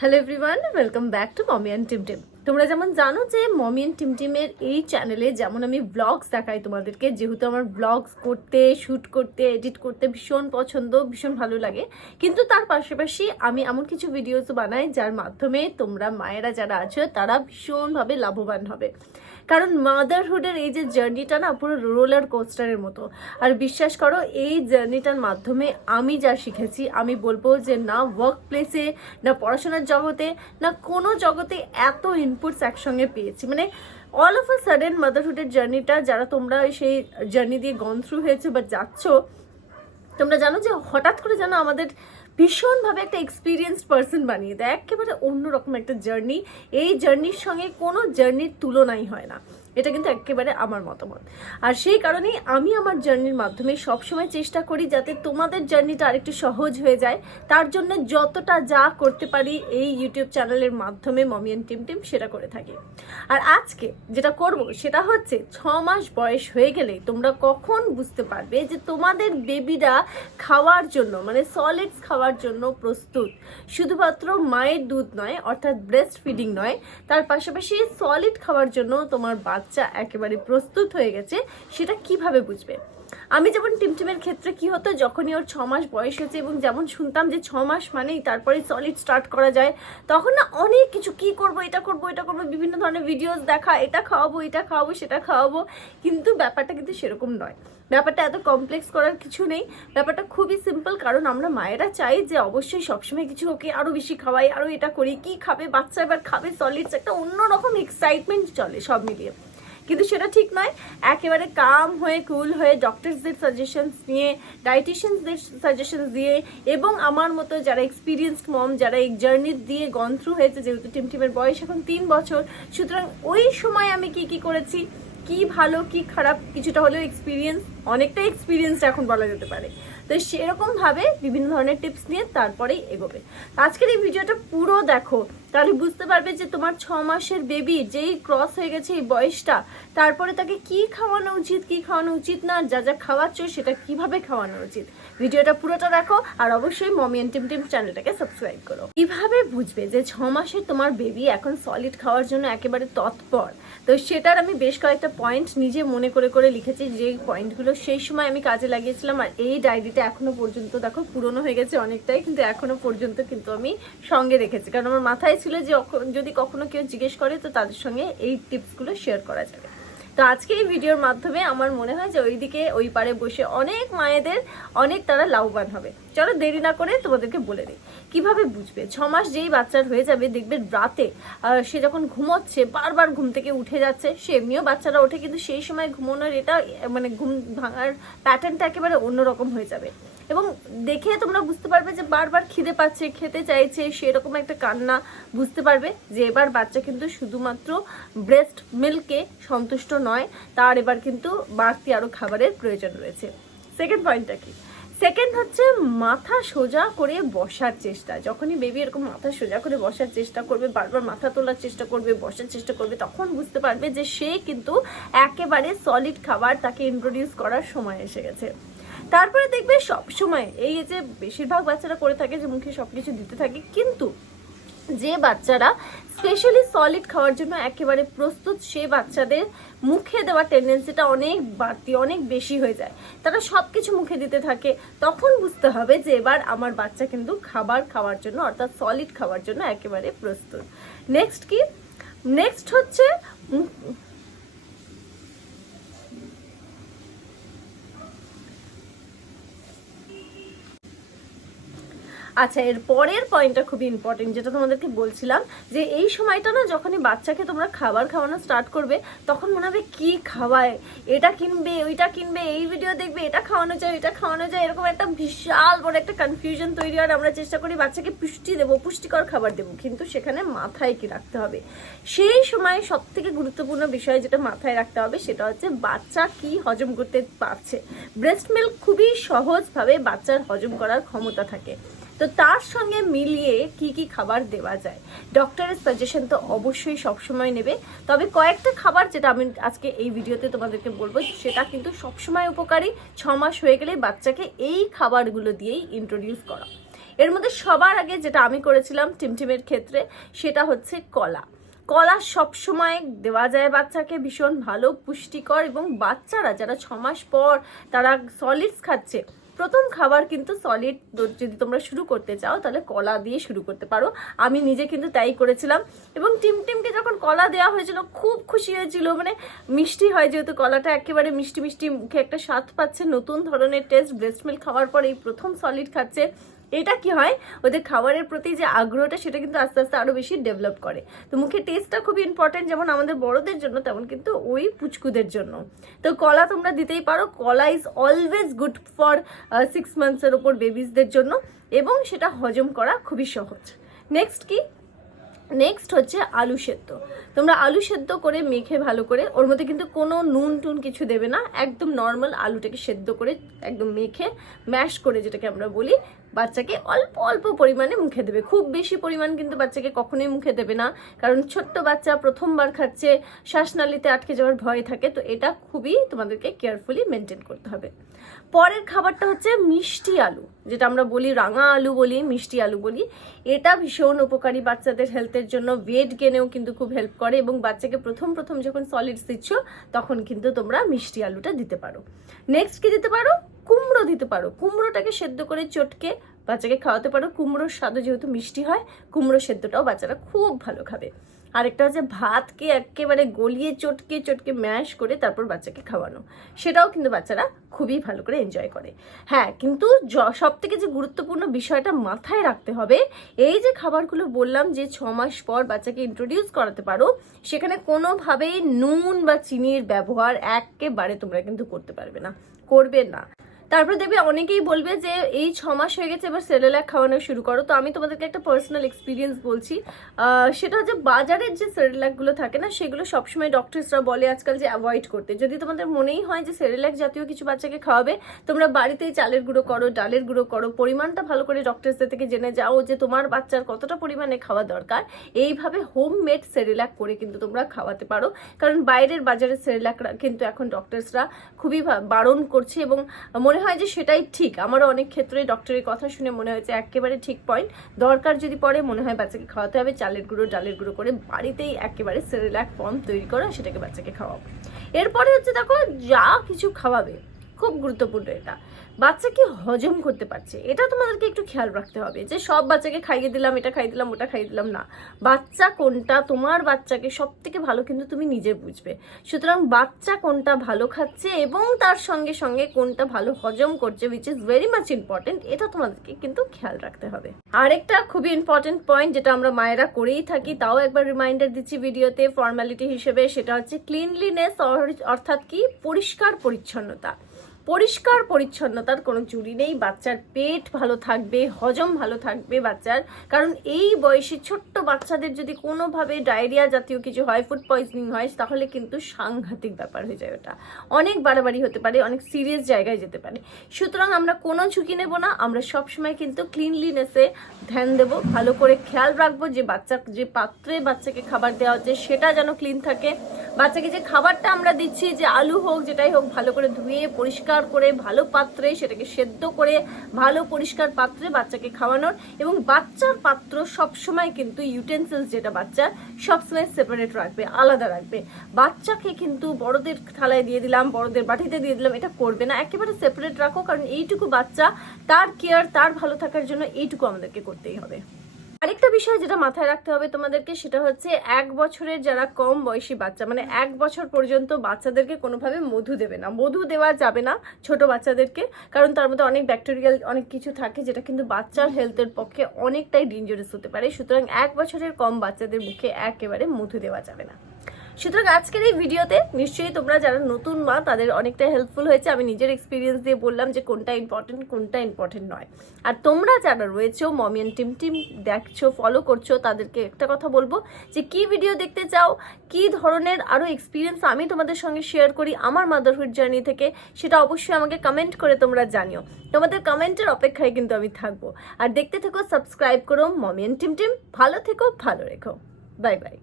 Hello everyone, welcome back to mommy and Timtim. তোমরা যেমন জানো যে মমি অ্যান্ড টিমটিমের এই চ্যানেলে যেমন আমি ব্লগস দেখাই তোমাদেরকে, যেহেতু আমার ব্লগস করতে, শ্যুট করতে, এডিট করতে ভীষণ পছন্দ, ভীষণ ভালো লাগে। কিন্তু তার পাশাপাশি আমি এমন কিছু ভিডিওস বানাই যার মাধ্যমে তোমরা মায়েরা যারা আছো তারা ভীষণভাবে লাভবান হবে। কারণ মাদারহুডের এই যে জার্নিটা না, পুরো রোলার কোস্টারের মতো। আর বিশ্বাস করো, এই জার্নিটার মাধ্যমে আমি যা শিখেছি, আমি বলবো যে না ওয়ার্ক প্লেসে, না পড়াশোনার জগতে, না কোনো জগতে এত ইনপুটস একসঙ্গে পেয়েছি। মানে অল অফ আ সাডেন মাদারহুডের জার্নিটা, যারা তোমরা সেই জার্নি দিয়ে গন থ্রু হয়েছে বা যাচ্ছ, তোমরা জানো যে হঠাৎ করে যেন আমাদের ভীষণভাবে একটা এক্সপিরিয়েন্সড পার্সন বানিয়ে দেয়। একেবারে অন্যরকম একটা জার্নি। এই জার্নির সঙ্গে কোনো জার্নির তুলনাই হয় না। এটা কিন্তু একেবারে আমার মতামত। আর সেই কারণেই আমি আমার জার্নির মাধ্যমে সবসময় চেষ্টা করি যাতে তোমাদের জার্নিটা আরেকটু সহজ হয়ে যায়। তার জন্য যতটা যা করতে পারি এই ইউটিউব চ্যানেলের মাধ্যমে মমি অ্যান্ড টিমটিম সেটা করে থাকি। আর আজকে যেটা করব সেটা হচ্ছে 6 মাস বয়স হয়ে গেলে তোমরা কখন বুঝতে পারবে যে তোমাদের বেবিরা খাওয়ার জন্য, মানে সলিডস খাওয়ার জন্য প্রস্তুত। শুধুমাত্র মায়ের দুধ নয়, অর্থাৎ ব্রেস্ট ফিডিং নয়, তার পাশাপাশি সলিড খাওয়ার জন্য তোমার বাচ্চা একেবারে প্রস্তুত হয়ে গেছে, সেটা কিভাবে বুঝবে। আমি যেমন টিমটিমের ক্ষেত্রে কি হতো, যখনই ওর 6 মাস বয়স হয়েছে এবং যেমন শুনতাম যে 6 মাস মানেই তারপরে সলিড স্টার্ট করা যায়, তখন না অনেক কিছু কি করব, এটা করব, এটা করবো, বিভিন্ন ধরনের ভিডিওস দেখা, এটা খাওয়াবো, এটা খাওয়াবো, সেটা খাওয়াবো। কিন্তু ব্যাপারটা কিন্তু সেরকম নয়। ব্যাপারটা এত কমপ্লেক্স করার কিছু নেই। ব্যাপারটা খুবই সিম্পল। কারণ আমরা মায়েরা চাই যে অবশ্যই সবসময় কিছু ওকে আরও বেশি খাওয়াই, আরও এটা করি, কি খাবে বাচ্চা, এবার খাবে সলিডস, একটা অন্যরকম এক্সাইটমেন্ট চলে সব মিলিয়ে। কিন্তু সেটা ঠিক নয়। একেবারে কাম হয়ে, কুল হয়ে, ডক্টরসদের সাজেশনস নিয়ে, ডায়েটিশিয়ানসদের সাজেশনস দিয়ে, এবং আমার মতো যারা এক্সপিরিয়েন্সড মম, যারা এই জার্নি দিয়ে গন থ্রু হয়েছে, যেহেতু টিমটিমের বয়স এখন 3 বছর, সুতরাং ওই সময় আমি কি করেছি, কি ভালো কি খারাপ, কিছুটা হলেও এক্সপিরিয়েন্স, অনেকটা এক্সপিরিয়েন্স এখন বলা যেতে পারে। তো সেরকমভাবে বিভিন্ন ধরনের টিপস নিয়ে তারপরেই এগোবে। আজকের এই ভিডিওটা পুরো দেখো, তাহলে বুঝতে পারবে যে তোমার 6 মাসের বেবি যেই ক্রস হয়ে গেছে এই বয়সটা, তারপরে তাকে কি খাওয়ানো উচিত, কি খাওয়ানো উচিত না, যা যা খাওয়াচ্ছ সেটা কিভাবে খাওয়ানো উচিত। ভিডিওটা পুরোটা দেখো, আর অবশ্যই মমি অ্যান্ড টিমটিম চ্যানেলটাকে সাবস্ক্রাইব করো। কিভাবে বুঝবে যে 6 মাসের তোমার বেবি এখন সলিড খাওয়ার জন্য একেবারে তৎপর, তো সেটার আমি বেশ কয়েকটা পয়েন্ট নিজে মনে করে করে লিখেছি, যে পয়েন্টগুলো সেই সময় আমি কাজে লাগিয়েছিলাম। আর এই ডায়েরিটা এখনো পর্যন্ত দেখো পুরনো হয়ে গেছে অনেকটাই, কিন্তু এখনো পর্যন্ত কিন্তু আমি সঙ্গে রেখেছি, কারণ আমার মাথায় ছিল যে যদি কখনো কেউ জিজ্ঞেস করে তো তাদের সঙ্গে এই টিপসগুলো শেয়ার করা যাবে। তো আজকে এই ভিডিওর মাধ্যমে আমার মনে হয় যে ওইদিকে ওই পারে বসে অনেক মায়েদের অনেক তারা লাভবান হবে। চলো দেরি না করে তোমাদেরকে বলে দিই কিভাবে বুঝবে। 6 মাস যেই বাচ্চার হয়ে যাবে, দেখবে রাতে সে যখন ঘুমোচ্ছে বারবার ঘুম থেকে উঠে যাচ্ছে। সে এমনিও বাচ্চারা ওঠে, কিন্তু সেই সময় ঘুমানোর এটা মানে ঘুম ভাঙার প্যাটার্নটা একেবারে অন্যরকম হয়ে যাবে। এবং দেখে তোমরা বুঝতে পারবে যে বারবার খিদে পাচ্ছে, খেতে চাইছে, সেরকম একটা কান্না, বুঝতে পারবে যে এবার বাচ্চা কিন্তু শুধুমাত্র ব্রেস্ট মিল্কে সন্তুষ্ট নয়, তার এবার কিন্তু বাড়তি আরও খাবারের প্রয়োজন রয়েছে। সেকেন্ড পয়েন্টটা কি? সেকেন্ড হচ্ছে মাথা সোজা করে বসার চেষ্টা। যখনই বেবি এরকম মাথা সোজা করে বসার চেষ্টা করবে, বারবার মাথা তোলার চেষ্টা করবে, বসার চেষ্টা করবে, তখন বুঝতে পারবে যে সে কিন্তু একেবারে সলিড খাবার তাকে ইন্ট্রোডিউস করার সময় এসে গেছে। তারপরে দেখবে সব সময় এই যে বেশিরভাগ বাচ্চারা করে থাকে যে মুখে সবকিছু দিতে থাকে, কিন্তু যে বাচ্চারা স্পেশালি সলিড খাওয়ার জন্য একেবারে প্রস্তুত, সে বাচ্চাদের মুখে দেওয়ার টেন্ডেন্সিটা অনেক বাড়তি, অনেক বেশি হয়ে যায়। তারা সব কিছু মুখে দিতে থাকে। তখন বুঝতে হবে যে এবার আমার বাচ্চা কিন্তু খাবার খাওয়ার জন্য, অর্থাৎ সলিড খাওয়ার জন্য একেবারে প্রস্তুত। নেক্সট কি? নেক্সট হচ্ছে আচ্ছা, এর পরের পয়েন্টটা খুবই ইম্পর্টেন্ট, যেটা তোমাদেরকে বলছিলাম, যে এই সময়টা না যখনই বাচ্চাকে তোমরা খাবার খাওয়ানো স্টার্ট করবে, তখন মনে হবে কি খাওয়ায়, এটা কিনবে, ওইটা কিনবে, এই ভিডিও দেখবে, এটা খাওয়ানো যায়, ওইটা খাওয়ানো যায়, এরকম একটা বিশাল বড় একটা কনফিউশন তৈরি হয়। আমরা চেষ্টা করি বাচ্চাকে পুষ্টি দেবো, পুষ্টিকর খাবার দেবো, কিন্তু সেখানে মাথায় কি রাখতে হবে, সেই সময় সব থেকে গুরুত্বপূর্ণ বিষয় যেটা মাথায় রাখতে হবে সেটা হচ্ছে বাচ্চা কি হজম করতে পারছে। ব্রেস্ট মিল্ক খুবই সহজভাবে বাচ্চার হজম করার ক্ষমতা থাকে, তো তার সঙ্গে মিলিয়ে কি কি খাবার দেওয়া যায়। ডক্টরের সাজেশন তো অবশ্যই সবসময় নেবে, তবে কয়েকটা খাবার যেটা আমি আজকে এই ভিডিওতে তোমাদেরকে বলবো সেটা কিন্তু সবসময় উপকারী। 6 মাস হয়ে গেলে বাচ্চাকে এই খাবারগুলো দিয়েই ইন্ট্রোডিউস করা। এর মধ্যে সবার আগে যেটা আমি করেছিলাম টিমটিমের ক্ষেত্রে সেটা হচ্ছে কলা। কলা সবসময় দেওয়া যায় বাচ্চাকে, ভীষণ ভালো পুষ্টিকর, এবং বাচ্চারা যারা 6 মাস পর তারা সলিডস খাচ্ছে, প্রথম খাবার কিন্তু সলিড যদি তোমরা শুরু করতে চাও তাহলে কলা দিয়ে শুরু করতে পারো। আমি নিজে কিন্তু তাই করেছিলাম, এবং টিমটিমকে যখন কলা দেওয়া হয়েছিল খুব খুশি হয়েছিল। মানে মিষ্টি হয় যেহেতু কলাটা, একেবারে মিষ্টি মিষ্টি, মুখে একটা স্বাদ পাচ্ছে, নতুন ধরনের টেস্ট। ব্রেস্ট মিল্ক খাওয়ার পর এই প্রথম সলিড খাচ্ছে। এটা কি হয়, ওদের খাবারের প্রতি যে আগ্রহটা সেটা কিন্তু আস্তে আস্তে আরো বেশি ডেভেলপ করে। তো মুখে টেস্টটা খুবই ইম্পর্টেন্ট, যেমন আমাদের বড়দের জন্য তেমন কিন্তু ওই পুচকুদের জন্য। তো কলা তোমরা দিতেই পারো। কলা ইজ অলওয়েজ গুড ফর 6 মান্থসের ওপর বেবিসদের জন্য, এবং সেটা হজম করা খুবই সহজ। নেক্সট হচ্ছে আলু সেদ্ধ। তোমরা আলু সেদ্ধ করে মেখে ভালো করে, ওর মধ্যে কিন্তু কোনো নুন টুন কিছু দেবে না, একদম নর্মাল আলুটাকে সেদ্ধ করে একদম মেখে ম্যাশ করে, যেটাকে আমরা বলি, বাচ্চাকে অল্প অল্প পরিমাণে মুখে দেবে। খুব বেশি পরিমাণ কিন্তু বাচ্চাকে কখনোই মুখে দেবে না, কারণ ছোট্ট বাচ্চা প্রথমবার খাচ্ছে, শ্বাসনালীতে আটকে যাওয়ার ভয় থাকে। তো এটা খুবই তোমাদেরকে কেয়ারফুলি মেনটেন করতে হবে। পরের খাবারটা হচ্ছে মিষ্টি আলু, যেটা আমরা বলি রাঙা আলু বলি, মিষ্টি আলু বলি। এটা ভীষণ উপকারী বাচ্চাদের হেলথের জন্য, ওয়েট গেনেও কিন্তু খুব হেল্প করে, এবং বাচ্চাকে প্রথম যখন সলিডস দিচ্ছ তখন কিন্তু তোমরা মিষ্টি আলুটা দিতে পারো। নেক্সট কি দিতে পারো, কুমড়ো দিতে পারো। কুমড়োটাকে সেদ্ধ করে চটকে বাচ্চাকে খাওয়াতে পারো। কুমড়োর স্বাদও যেহেতু মিষ্টি হয়, কুমড়ো সেদ্ধটাও বাচ্চারা খুব ভালো খাবে। আরেকটা হচ্ছে ভাতকে একেবারে গলিয়ে চটকে ম্যাশ করে তারপর বাচ্চাকে খাওয়ানো, সেটাও কিন্তু বাচ্চারা খুবই ভালো করে এনজয় করে। হ্যাঁ, কিন্তু সব থেকে যে গুরুত্বপূর্ণ বিষয়টা মাথায় রাখতে হবে, এই যে খাবারগুলো বললাম যে 6 মাস পর বাচ্চাকে ইন্ট্রোডিউস করাতে পারো, সেখানে কোনোভাবেই নুন বা চিনির ব্যবহার একেবারে তোমরা কিন্তু করবে না। তারপর দেখবে অনেকেই বলবে যে এই 6 মাস হয়ে গেছে, এবার সেরেল্যাক খাওয়ানো শুরু করো। তো আমি তোমাদেরকে একটা পার্সোনাল এক্সপিরিয়েন্স বলছি। সেটা হচ্ছে বাজারের যে সেরেল্যাকগুলো থাকে না, সেগুলো সবসময় ডক্টরসরা বলে আজকাল যে অ্যাভয়েড করতে। যদি তোমাদের মনেই হয় যে সেরেল্যাক জাতীয় কিছু বাচ্চাকে খাওয়াবে, তোমরা বাড়িতেই চালের গুঁড়ো করো, ডালের গুঁড়ো করো, পরিমাণটা ভালো করে ডক্টরসদের থেকে জেনে যাও যে তোমার বাচ্চার কতটা পরিমাণে খাওয়া দরকার। এইভাবে হোমমেড সেরেল্যাক করে কিন্তু তোমরা খাওয়াতে পারো, কারণ বাইরের বাজারের সেরেল্যাক কিন্তু এখন ডক্টরসরা খুবই বারণ করছে, এবং মনে হয় যে সেটাই ঠিক। আমারও অনেক ক্ষেত্রে ডক্টরের কথা শুনে মনে হয়েছে একেবারে ঠিক পয়েন্ট। দরকার যদি পড়ে মনে হয় বাচ্চাকে খাওয়াতে হবে চালের গুঁড়ো ডালের গুঁড়ো করে, বাড়িতেই একেবারে সেরেল্যাক ফর্ম তৈরি করা, সেটাকে বাচ্চাকে খাওয়াবো। এরপরে হচ্ছে দেখো, যা কিছু খাওয়াবে খুব গুরুত্বপূর্ণ, এটা বাচ্চা কি হজম করতে পারছে, এটা তোমাদেরকে একটু খেয়াল রাখতে হবে। যে সব বাচ্চাকে খাইয়ে দিলাম, এটা খাইয়ে দিলাম, ওটা খাইয়ে দিলাম না। বাচ্চা কোনটা, তোমার বাচ্চাকে সব থেকে ভালো কিন্তু তুমি নিজে বুঝবে। সুতরাং বাচ্চা কোনটা ভালো খাচ্ছে এবং তার সঙ্গে সঙ্গে কোনটা ভালো হজম করছে, which is very much important, এটা তোমাদেরকে কিন্তু খেয়াল রাখতে হবে। আরেকটা খুবই ইম্পর্টেন্ট পয়েন্ট, যেটা আমরা মায়েরা করেই থাকি, তাও একবার রিমাইন্ডার দিচ্ছি ভিডিওতে ফর্মালিটি হিসেবে, সেটা হচ্ছে ক্লিনলিনেস, অর্থাৎ কি পরিষ্কার পরিচ্ছন্নতা। পরিষ্কার পরিচ্ছন্নতার কোনো চুরি নেই। বাচ্চার পেট ভালো থাকবে, হজম ভালো থাকবে বাচ্চার, কারণ এই বয়সে ছোট্ট বাচ্চাদের যদি কোনোভাবে ডায়রিয়া জাতীয় কিছু হয়, ফুড পয়জনিং হয়, তাহলে কিন্তু সাংঘাতিক ব্যাপার হয়ে যায়। ওটা অনেক বাড়াবাড়ি হতে পারে, অনেক সিরিয়াস জায়গায় যেতে পারে। সুতরাং আমরা কোনো ঝুঁকি নেব না, আমরা সবসময় কিন্তু ক্লিনলিনেসে ধ্যান দেব, ভালো করে খেয়াল রাখবো যে যে পাত্রে বাচ্চাকে খাবার দেওয়া হচ্ছে সেটা যেন ক্লিন থাকে। বাচ্চাকে যে খাবারটা আমরা দিচ্ছি, যে আলু হোক যেটাই হোক, ভালো করে ধুয়ে পরিষ্কার করে ভালো পাত্রে সেটাকে সেদ্ধ করে ভালো পরিষ্কার পাত্রে বাচ্চাকে খাওয়ানোর, এবং বাচ্চার পাত্র সবসময় কিন্তু ইউটেন্সিলস যেটা বাচ্চার সবসময় সেপারেট রাখবে, আলাদা রাখবে। বাচ্চাকে কিন্তু বড়দের থালায় দিয়ে দিলাম, বড়দের বাটিতে দিয়ে দিলাম, এটা করবে না, একেবারে সেপারেট রাখো, কারণ এইটুকু বাচ্চা, তার কেয়ার, তার ভালো থাকার জন্য এইটুকু আমাদেরকে করতেই হবে। আরেকটা বিষয় যেটা মাথায় রাখতে হবে তোমাদেরকে, সেটা হচ্ছে 1 বছরের যারা কম বয়সী বাচ্চা, মানে 1 বছর পর্যন্ত বাচ্চাদেরকে কোনোভাবে মধু দেবে না, মধু দেওয়া যাবে না ছোট বাচ্চাদেরকে, কারণ তার মধ্যে অনেক ব্যাকটেরিয়াল অনেক কিছু থাকে যেটা কিন্তু বাচ্চার হেলথের পক্ষে অনেকটাই ডেঞ্জারাস হতে পারে। সুতরাং 1 বছরের কম বাচ্চাদের মুখে একেবারে মধু দেওয়া যাবে না। সুতরাং আজকের এই ভিডিওতে নিশ্চয়ই তোমরা যারা নতুন মা তাদের অনেকটা হেল্পফুল হয়েছে। আমি নিজের এক্সপিরিয়েন্স দিয়ে বললাম যে কোনটা ইম্পর্টেন্ট নয়। আর তোমরা যারা রয়েছো মমি অ্যান্ড টিম দেখছো, ফলো করছো, তাদেরকে একটা কথা বলবো যে কি ভিডিও দেখতে চাও, কি ধরনের আরও এক্সপিরিয়েন্স আমি তোমাদের সঙ্গে শেয়ার করি আমার মাদারহুড জার্নি থেকে, সেটা অবশ্যই আমাকে কমেন্ট করে তোমরা জানিও। তোমাদের কমেন্টের অপেক্ষায় কিন্তু আমি থাকবো। আর দেখতে থেকো, সাবস্ক্রাইব করো মমি অ্যান্ড টিম। ভালো থেকো, ভালো রেখো। Bye bye.